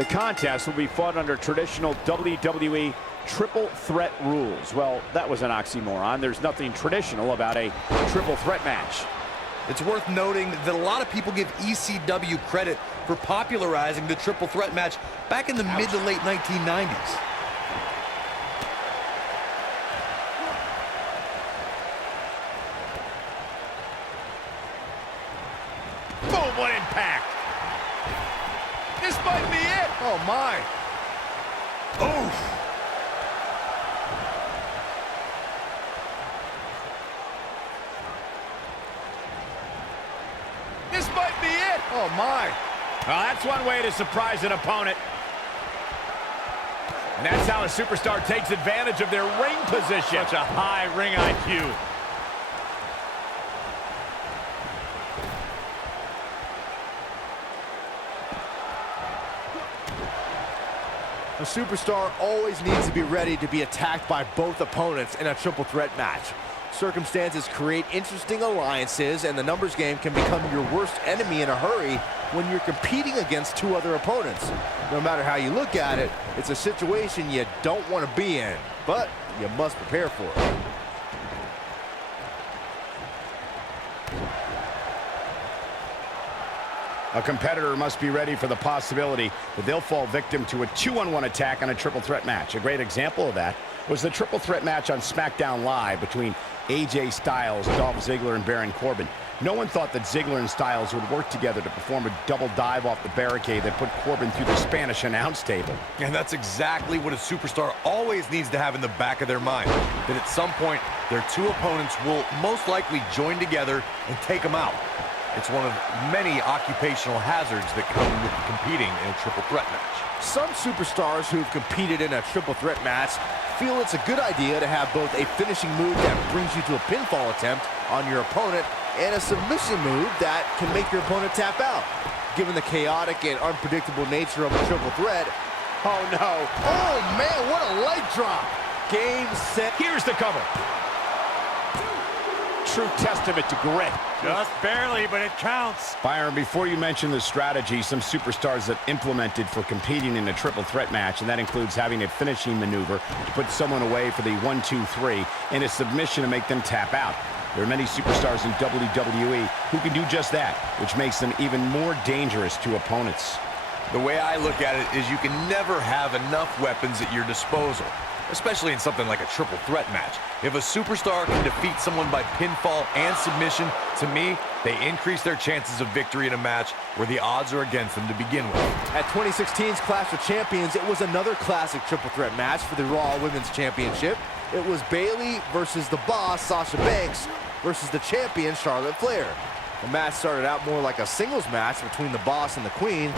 The contest will be fought under traditional WWE triple threat rules. Well, that was an oxymoron. There's nothing traditional about a triple threat match. It's worth noting that a lot of people give ECW credit for popularizing the triple threat match back in the mid to late 1990s. Boom, what impact! This might be it! Oh, my. Oof. This might be it! Oh, my. Well, that's one way to surprise an opponent. And that's how a superstar takes advantage of their ring position. Such a high ring IQ. A superstar always needs to be ready to be attacked by both opponents in a triple threat match. Circumstances create interesting alliances, and the numbers game can become your worst enemy in a hurry when you're competing against two other opponents. No matter how you look at it, it's a situation you don't want to be in, but you must prepare for it. A competitor must be ready for the possibility that they'll fall victim to a 2-on-1 attack on a triple threat match. A great example of that was the triple threat match on SmackDown Live between AJ Styles, Dolph Ziggler, and Baron Corbin. No one thought that Ziggler and Styles would work together to perform a double dive off the barricade that put Corbin through the Spanish announce table. And that's exactly what a superstar always needs to have in the back of their mind, that at some point their two opponents will most likely join together and take them out. It's one of many occupational hazards that come with competing in a triple threat match. Some superstars who've competed in a triple threat match feel it's a good idea to have both a finishing move that brings you to a pinfall attempt on your opponent and a submission move that can make your opponent tap out. Given the chaotic and unpredictable nature of a triple threat, oh no, oh man, what a leg drop. Game, set, Here's the cover. True testament to grit. Just barely, but it counts. Byron, before you mention the strategy some superstars have implemented for competing in a triple threat match, and that includes having a finishing maneuver to put someone away for the 1-2-3 and a submission to make them tap out. There are many superstars in WWE who can do just that, which makes them even more dangerous to opponents. The way I look at it is you can never have enough weapons at your disposal, especially in something like a triple threat match. If a superstar can defeat someone by pinfall and submission, to me, they increase their chances of victory in a match where the odds are against them to begin with. At 2016's Clash of Champions, it was another classic triple threat match for the Raw Women's Championship. It was Bayley versus the Boss, Sasha Banks, versus the champion, Charlotte Flair. The match started out more like a singles match between the Boss and the Queen.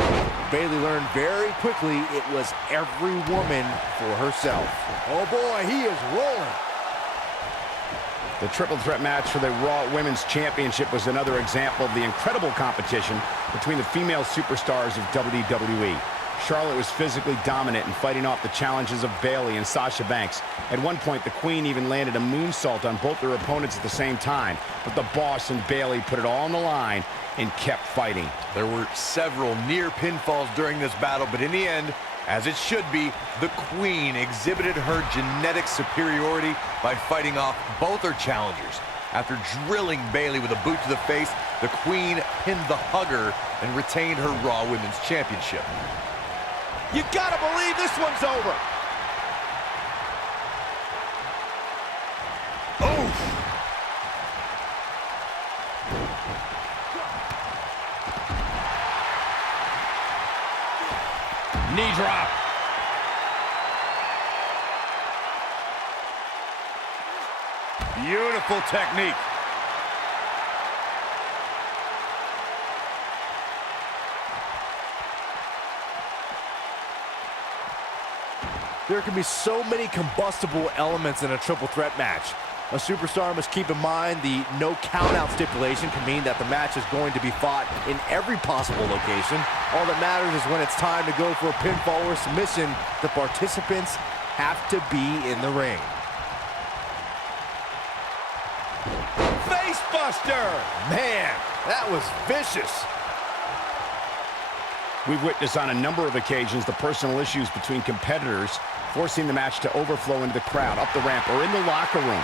Bayley learned very quickly it was every woman for herself. Oh boy, he is rolling. The triple threat match for the Raw Women's Championship was another example of the incredible competition between the female superstars of WWE. Charlotte was physically dominant and fighting off the challenges of Bayley and Sasha Banks. At one point, the Queen even landed a moonsault on both their opponents at the same time, but the Boss and Bayley put it all on the line and kept fighting. There were several near pinfalls during this battle, but in the end, as it should be, the Queen exhibited her genetic superiority by fighting off both her challengers. After drilling Bayley with a boot to the face, the Queen pinned the Hugger and retained her Raw Women's Championship. You gotta believe this one's over. Knee drop. Beautiful technique. There can be so many combustible elements in a triple threat match. A superstar must keep in mind the no count-out stipulation can mean that the match is going to be fought in every possible location. All that matters is when it's time to go for a pinfall or submission, the participants have to be in the ring. Facebuster! Man, that was vicious. We've witnessed on a number of occasions the personal issues between competitors forcing the match to overflow into the crowd, up the ramp, or in the locker room.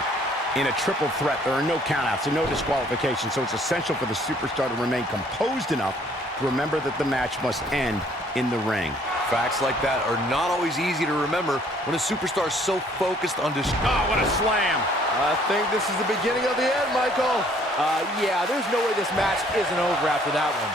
In a triple threat, there are no countouts and no disqualifications, so it's essential for the superstar to remain composed enough to remember that the match must end in the ring. Facts like that are not always easy to remember when a superstar is so focused on Oh, what a slam. I think this is the beginning of the end, Michael. Yeah, there's no way this match isn't over after that one.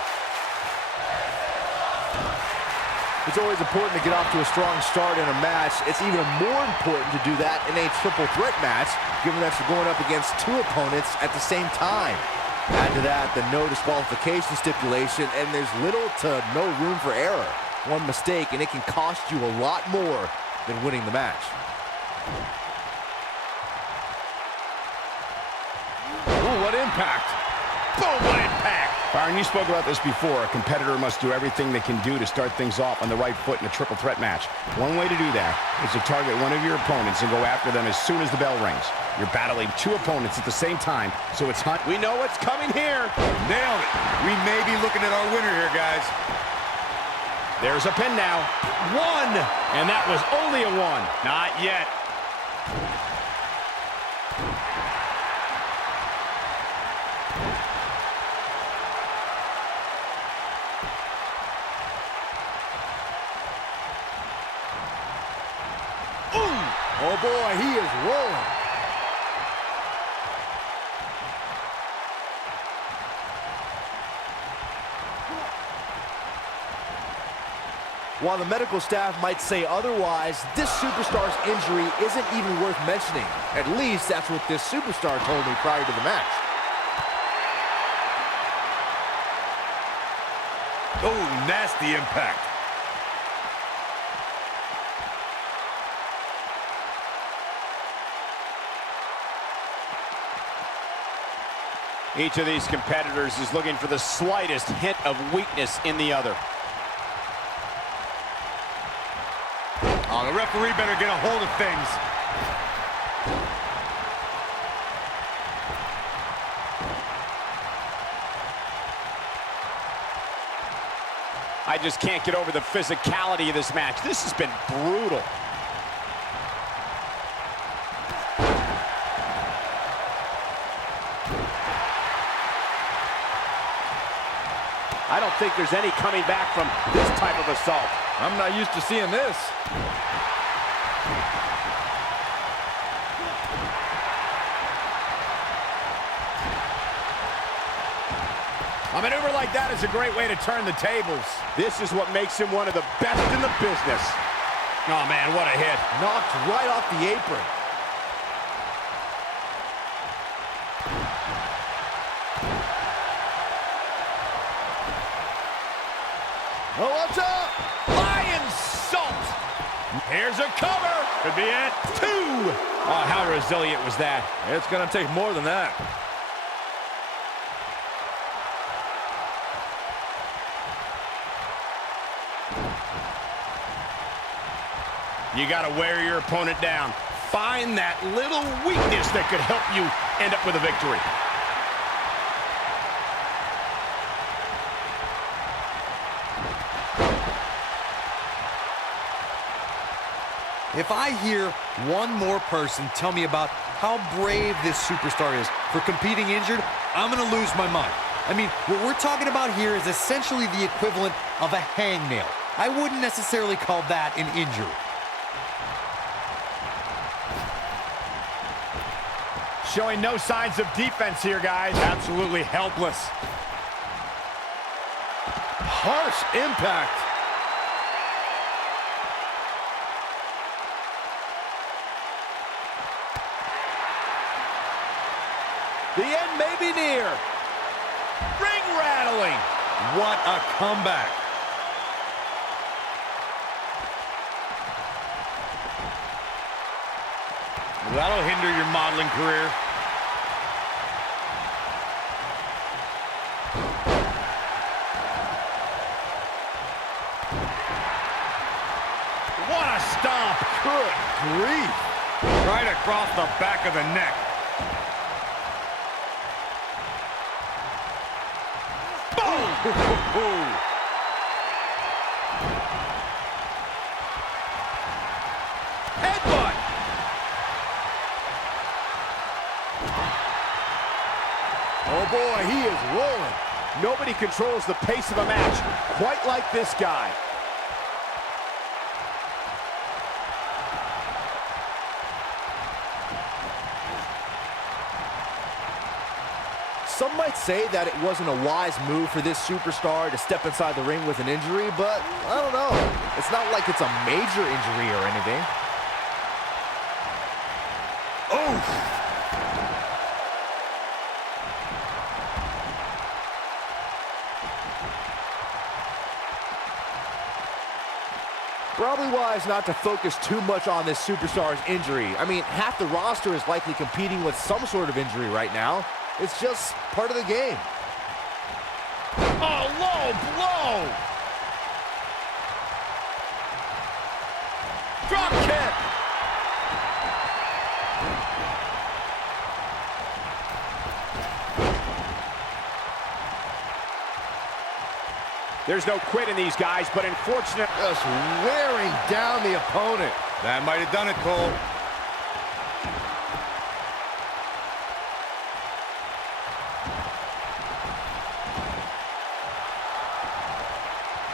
It's always important to get off to a strong start in a match. It's even more important to do that in a triple threat match, given that you're going up against two opponents at the same time. Add to that the no disqualification stipulation, and there's little to no room for error. One mistake, and it can cost you a lot more than winning the match. Ooh, what impact. Boom, what impact. Byron, you spoke about this before. A competitor must do everything they can do to start things off on the right foot in a triple threat match. One way to do that is to target one of your opponents and go after them as soon as the bell rings. You're battling two opponents at the same time, so it's hunt. We know what's coming here. Nailed it. We may be looking at our winner here, guys. There's a pin now. One, and that was only a one. Not yet. Oh boy, he is rolling. While the medical staff might say otherwise, this superstar's injury isn't even worth mentioning. At least that's what this superstar told me prior to the match. Oh, nasty impact. Each of these competitors is looking for the slightest hint of weakness in the other. Oh, the referee better get a hold of things. I just can't get over the physicality of this match. This has been brutal. I don't think there's any coming back from this type of assault. I'm not used to seeing this. A maneuver like that is a great way to turn the tables. This is what makes him one of the best in the business. Oh, man, what a hit. Knocked right off the apron. Oh, watch out! Lion salt. Here's a cover. Could be it. Two. Oh, how resilient was that? It's going to take more than that. You got to wear your opponent down. Find that little weakness that could help you end up with a victory. If I hear one more person tell me about how brave this superstar is for competing injured, I'm going to lose my mind. I mean, what we're talking about here is essentially the equivalent of a hangnail. I wouldn't necessarily call that an injury. Showing no signs of defense here, guys. Absolutely helpless. Harsh impact. The end may be near. Ring rattling. What a comeback. That'll hinder your modeling career. What a stomp. Good grief. Right across the back of the neck. Boom! boy, he is rolling. Nobody controls the pace of a match quite like this guy. Some might say that it wasn't a wise move for this superstar to step inside the ring with an injury, but I don't know. It's not like it's a major injury or anything. Oh! Probably wise not to focus too much on this superstar's injury. I mean, half the roster is likely competing with some sort of injury right now. It's just part of the game. Oh, low blow! Drop kick! There's no quit in these guys, but unfortunate. Just wearing down the opponent. That might have done it, Cole.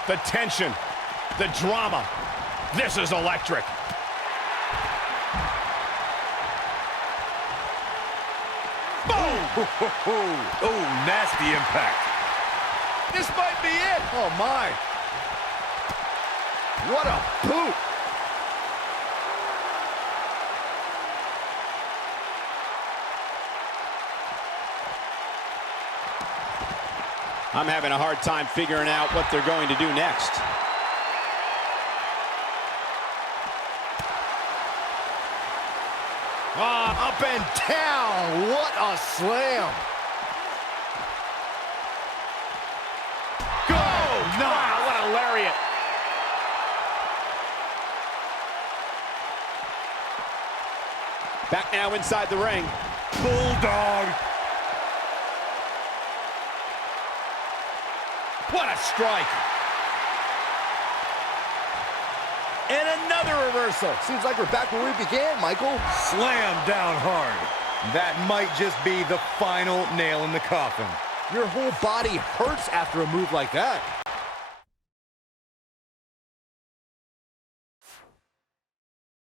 The tension, the drama. This is electric. Boom! Oh, nasty impact. This might be it! Oh, my. What a boot. I'm having a hard time figuring out what they're going to do next. Up and down. What a slam. Wow, what a lariat. Back now inside the ring. Bulldog. What a strike. And another reversal. Seems like we're back where we began, Michael. Slam down hard. That might just be the final nail in the coffin. Your whole body hurts after a move like that.